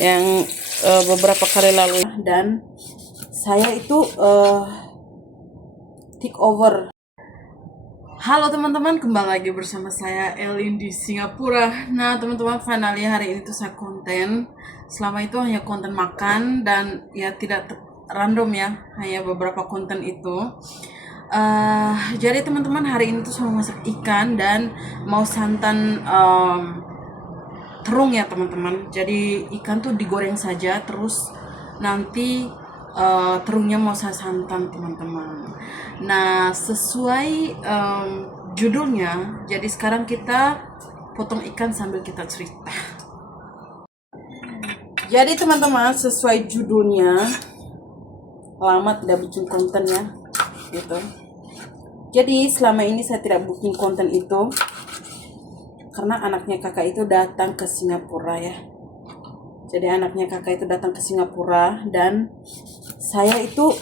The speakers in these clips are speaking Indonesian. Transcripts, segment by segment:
yang beberapa kali lalu, dan saya itu take over. Halo teman-teman, kembali lagi bersama saya Elin di Singapura. Nah teman-teman, finally hari ini tuh saya konten. Selama itu hanya konten makan dan ya tidak random ya, hanya beberapa konten itu. Jadi teman-teman, hari ini tuh saya mau masak ikan dan mau santan terung ya teman-teman. Jadi ikan tuh digoreng saja, terus nanti terungnya mau saya santan teman-teman. Nah sesuai judulnya, jadi sekarang kita potong ikan sambil kita cerita. Jadi teman-teman, sesuai judulnya, lama tidak bikin konten ya gitu. Jadi selama ini saya tidak bikin konten itu karena anaknya kakak itu datang ke Singapura ya. Jadi anaknya kakak itu datang ke Singapura dan saya itu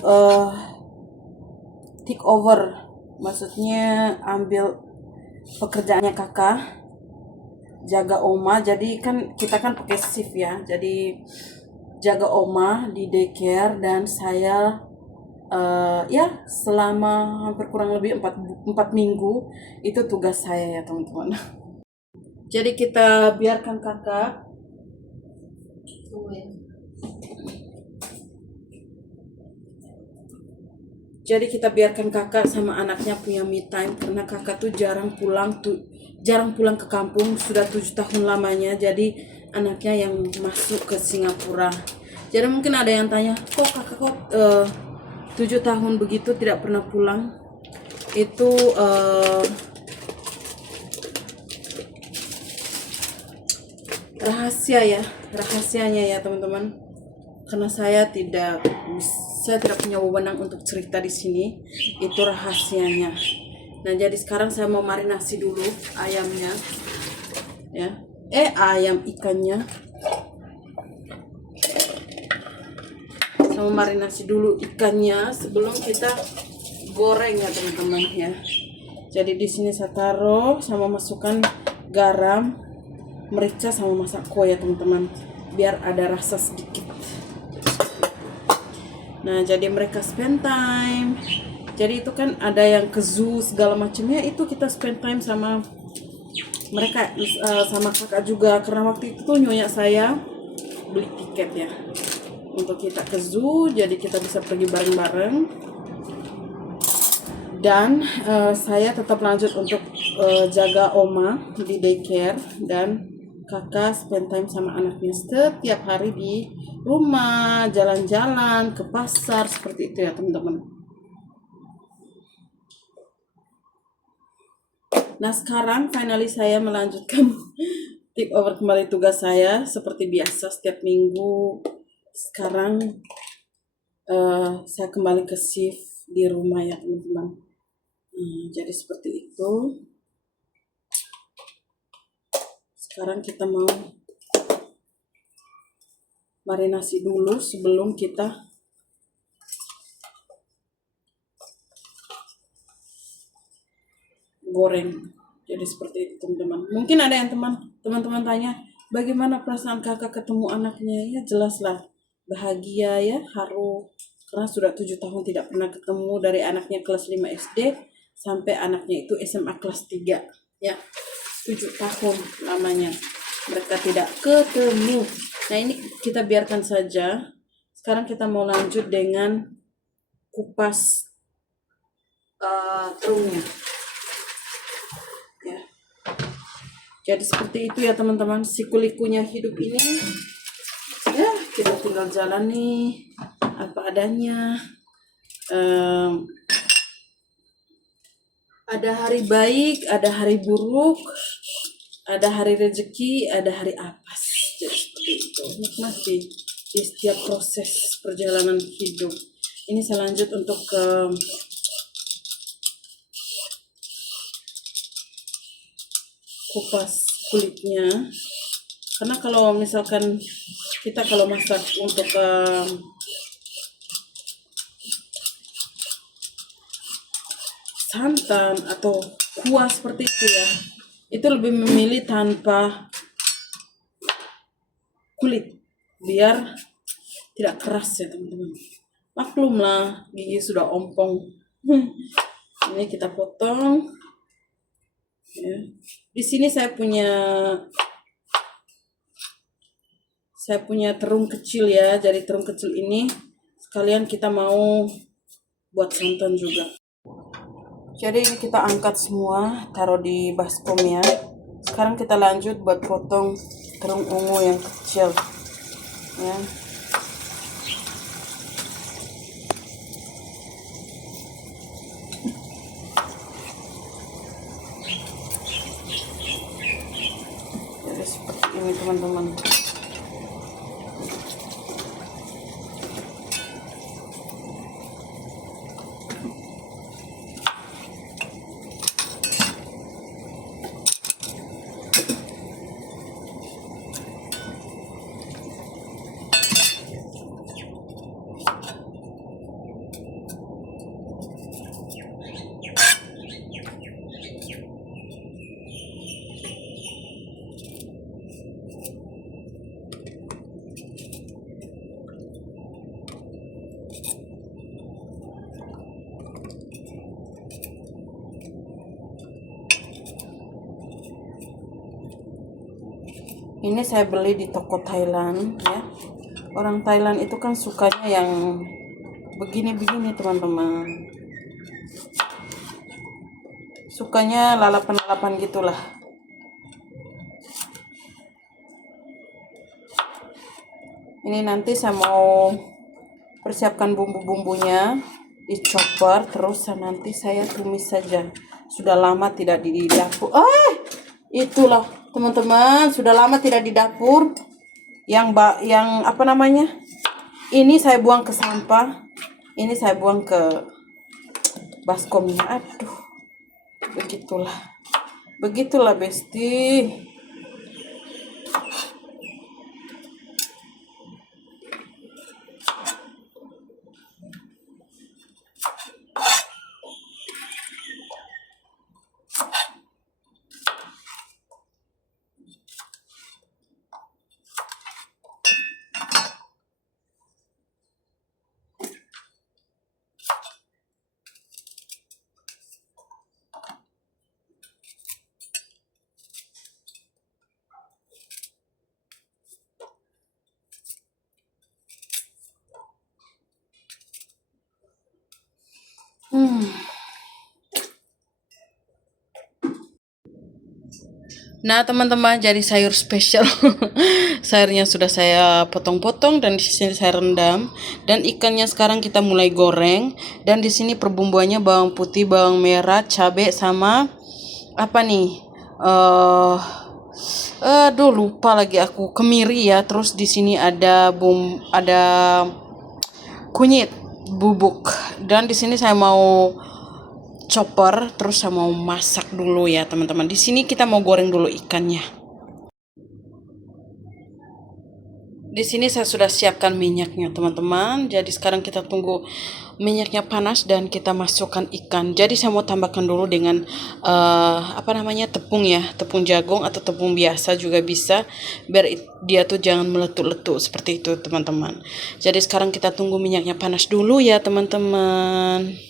take over, maksudnya ambil pekerjaannya kakak, jaga oma. Jadi kan kita kan pakai shift ya, jadi jaga oma di daycare, dan saya ya selama hampir kurang lebih 4 minggu itu tugas saya ya teman-teman. Jadi kita biarkan kakak sama anaknya punya me time, karena kakak tuh jarang pulang ke kampung, sudah 7 tahun lamanya. Jadi anaknya yang masuk ke Singapura. Jadi mungkin ada yang tanya, kok kakak 7 tahun begitu tidak pernah pulang? Itu rahasianya ya teman-teman, karena saya tidak punya wewenang untuk cerita di sini, itu rahasianya. Nah jadi sekarang saya mau marinasi dulu ayamnya ya, ayam ikannya. Saya mau marinasi dulu ikannya sebelum kita goreng ya teman-teman ya. Jadi di sini saya taruh sama masukkan garam, merica sama masako ya teman-teman, biar ada rasa sedikit. Nah jadi mereka spend time. Jadi itu kan ada yang ke zoo segala macamnya, itu kita spend time sama mereka, sama kakak juga, karena waktu itu tuh nyonya saya beli tiket ya untuk kita ke zoo, jadi kita bisa pergi bareng-bareng. Dan saya tetap lanjut untuk jaga oma di daycare, dan kakak spend time sama anaknya setiap hari di rumah, jalan-jalan ke pasar, seperti itu ya teman-teman. Nah sekarang finally saya melanjutkan take over kembali tugas saya seperti biasa setiap minggu. Sekarang saya kembali ke shift di rumah ya teman-teman. Jadi seperti itu. Sekarang kita mau marinasi dulu sebelum kita goreng. Jadi seperti itu teman-teman. Mungkin ada yang teman-teman tanya, bagaimana perasaan kakak ketemu anaknya? Ya jelaslah bahagia ya, haru, karena sudah 7 tahun tidak pernah ketemu, dari anaknya kelas 5 SD sampai anaknya itu SMA kelas 3 ya. 7 tahun lamanya mereka tidak ketemu. Nah ini kita biarkan saja. Sekarang kita mau lanjut dengan kupas terungnya ya. Jadi seperti itu ya teman-teman, siku-likunya hidup ini ya, kita tinggal jalani apa adanya. Ada hari baik, ada hari buruk, ada hari rezeki, ada hari apes. Jadi seperti itu, nikmati di setiap proses perjalanan hidup. Ini saya lanjut untuk ke kupas kulitnya, karena kalau misalkan kita kalau masak untuk santan atau kuah seperti itu ya, itu lebih memilih tanpa kulit biar tidak keras ya teman-teman. Maklumlah gigi sudah ompong. Ini kita potong ya. Di sini saya punya terung kecil ya, jadi terung kecil ini sekalian kita mau buat santan juga. Jadi ini kita angkat semua, taruh di baskom ya. Sekarang kita lanjut buat potong terung ungu yang kecil ya. Jadi seperti ini teman-teman. Ini saya beli di toko Thailand ya. Orang Thailand itu kan sukanya yang begini-begini teman-teman. Sukanya lalapan-lalapan gitulah. Ini nanti saya mau persiapkan bumbu-bumbunya di chopper, terus nanti saya tumis saja. Sudah lama tidak di dapur. Itulah teman-teman, sudah lama tidak di dapur. Yang apa namanya? Ini saya buang ke sampah. Ini saya buang ke baskomnya. Aduh. Begitulah Besti. Nah teman-teman, jadi sayur spesial. Sayurnya sudah saya potong-potong dan di sini saya rendam, dan ikannya sekarang kita mulai goreng. Dan di sini perbumbuannya bawang putih, bawang merah, cabai sama apa nih? Aduh lupa lagi aku, kemiri ya. Terus di sini ada kunyit bubuk, dan di sini saya mau chopper, terus saya mau masak dulu ya teman-teman. Di sini kita mau goreng dulu ikannya. Di sini saya sudah siapkan minyaknya teman-teman. Jadi sekarang kita tunggu minyaknya panas dan kita masukkan ikan. Jadi saya mau tambahkan dulu dengan apa namanya, tepung ya, tepung jagung atau tepung biasa juga bisa, biar dia tuh jangan meletup-letup seperti itu teman-teman. Jadi sekarang kita tunggu minyaknya panas dulu ya teman-teman.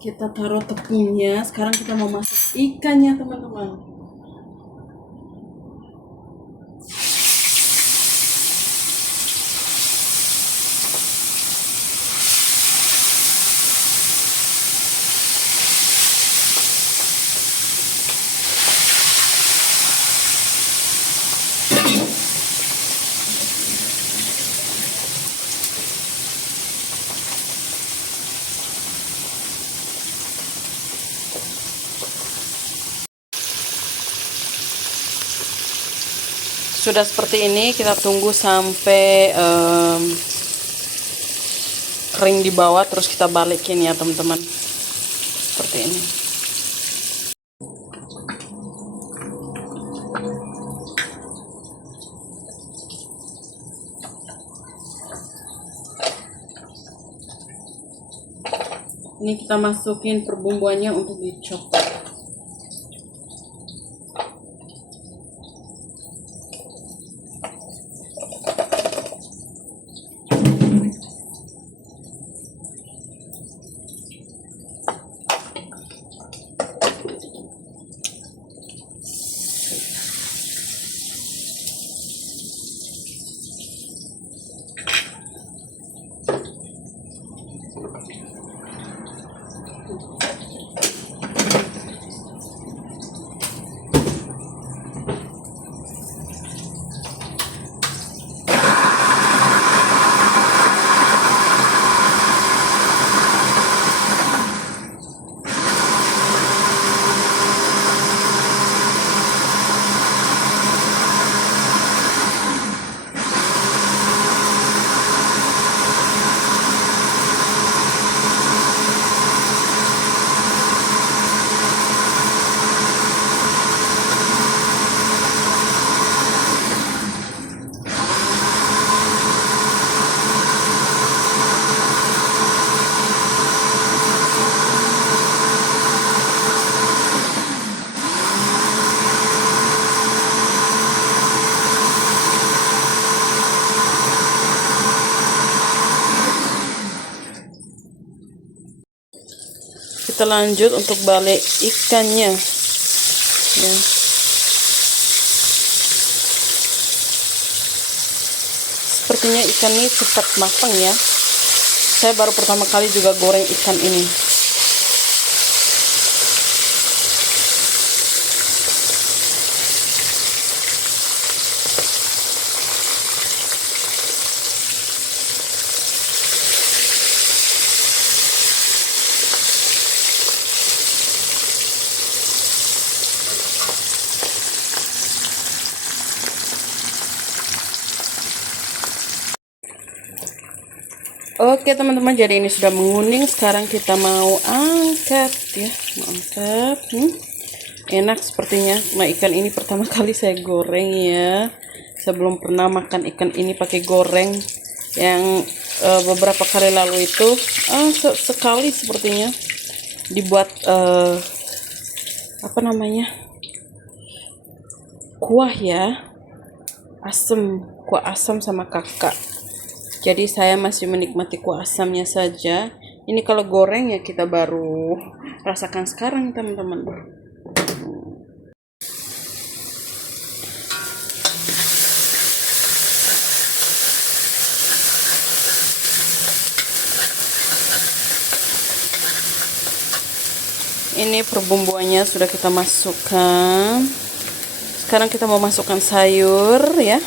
Kita taruh tepungnya, sekarang kita mau masak ikannya teman-teman. Sudah seperti ini, kita tunggu sampai kering di bawah, terus kita balikin ya teman-teman. Seperti ini. Ini kita masukin perbumbuannya untuk dicop. Kita lanjut untuk balik ikannya ya. Sepertinya ikan ini cepat matang ya. Saya baru pertama kali juga goreng ikan ini. Oke teman-teman, jadi ini sudah menguning. Sekarang kita mau angkat ya, enak sepertinya. Nah, ikan ini pertama kali saya goreng ya. Saya belum pernah makan ikan ini pakai goreng. Yang beberapa kali lalu itu sekali sepertinya dibuat kuah ya, kuah asam sama kakak. Jadi saya masih menikmati kuah asamnya saja. Ini kalau goreng ya kita baru rasakan sekarang teman-teman. Ini perbumbuannya sudah kita masukkan. Sekarang kita mau masukkan sayur ya.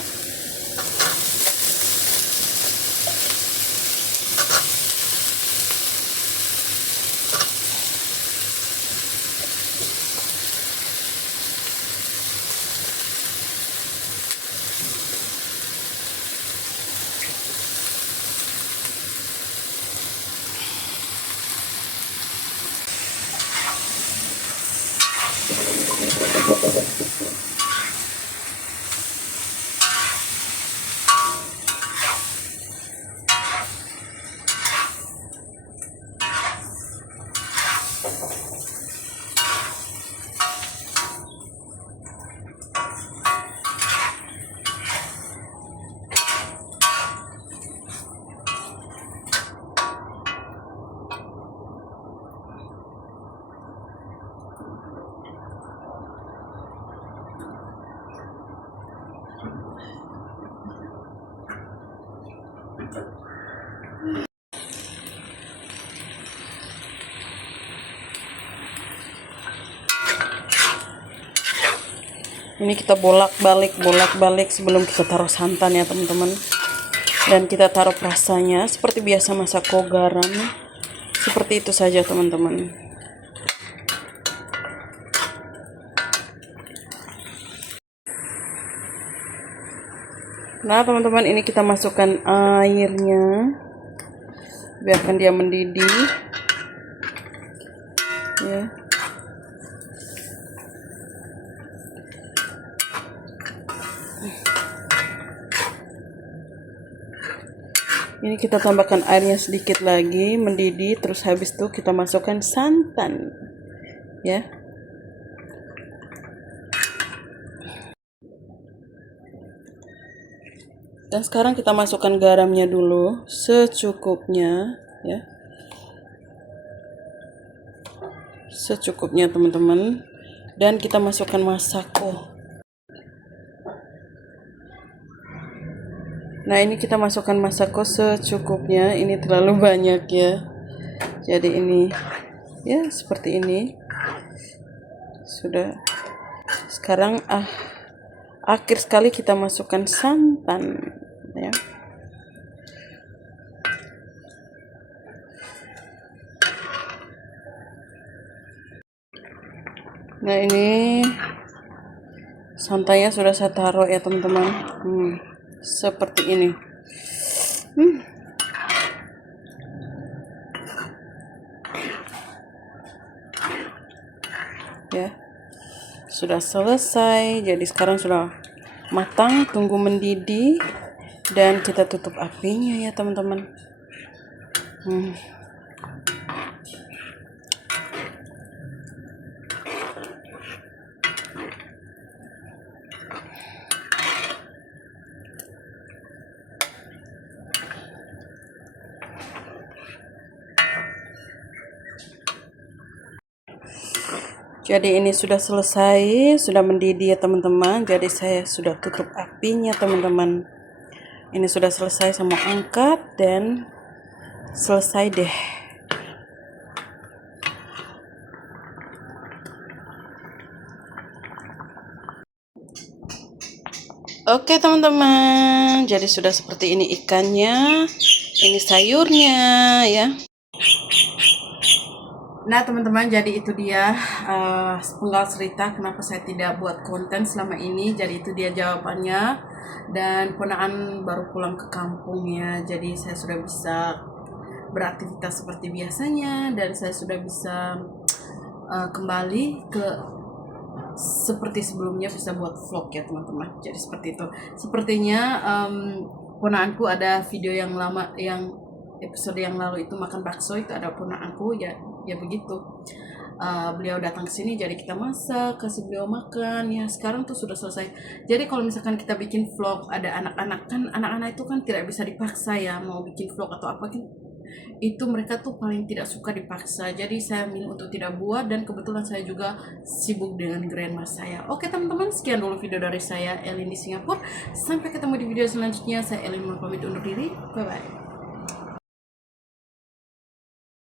Ini kita bolak-balik sebelum kita taruh santan ya teman-teman. Dan kita taruh perasanya seperti biasa masako garam. Seperti itu saja teman-teman. Nah teman-teman, ini kita masukkan airnya. Biarkan dia mendidih. Ya. Ini kita tambahkan airnya sedikit lagi, mendidih, terus habis itu kita masukkan santan. Ya. Dan sekarang kita masukkan garamnya dulu secukupnya, ya. Secukupnya, teman-teman. Dan kita masukkan masako. Nah, ini kita masukkan masako secukupnya. Ini terlalu banyak ya. Jadi ini ya seperti ini. Sudah. Sekarang akhir sekali kita masukkan santan ya. Nah, ini santannya sudah saya taruh ya, teman-teman. Seperti ini. Ya. Sudah selesai. Jadi sekarang sudah matang, tunggu mendidih dan kita tutup apinya ya, teman-teman. Jadi ini sudah selesai, sudah mendidih ya teman-teman. Jadi saya sudah tutup apinya teman-teman. Ini sudah selesai, saya mau angkat dan selesai deh. Oke teman-teman, jadi sudah seperti ini ikannya, ini sayurnya ya. Nah teman-teman, jadi itu dia sepenggal cerita kenapa saya tidak buat konten selama ini. Jadi itu dia jawabannya. Dan ponaan baru pulang ke kampung ya, jadi saya sudah bisa beraktivitas seperti biasanya. Dan saya sudah bisa kembali ke seperti sebelumnya, bisa buat vlog ya teman-teman. Jadi seperti itu. Sepertinya ponaanku ada video yang lama, yang episode yang lalu itu makan bakso, itu ada ponaanku ya begitu. Beliau datang ke sini, jadi kita masak, kasih beliau makan ya. Sekarang tuh sudah selesai. Jadi kalau misalkan kita bikin vlog ada anak-anak, kan anak-anak itu kan tidak bisa dipaksa ya mau bikin vlog atau apa kan, itu mereka tuh paling tidak suka dipaksa. Jadi saya milih untuk tidak buat, dan kebetulan saya juga sibuk dengan grandma saya. Oke teman-teman, sekian dulu video dari saya, Elin di Singapura. Sampai ketemu di video selanjutnya. Saya Elin mau pamit undur diri, bye bye.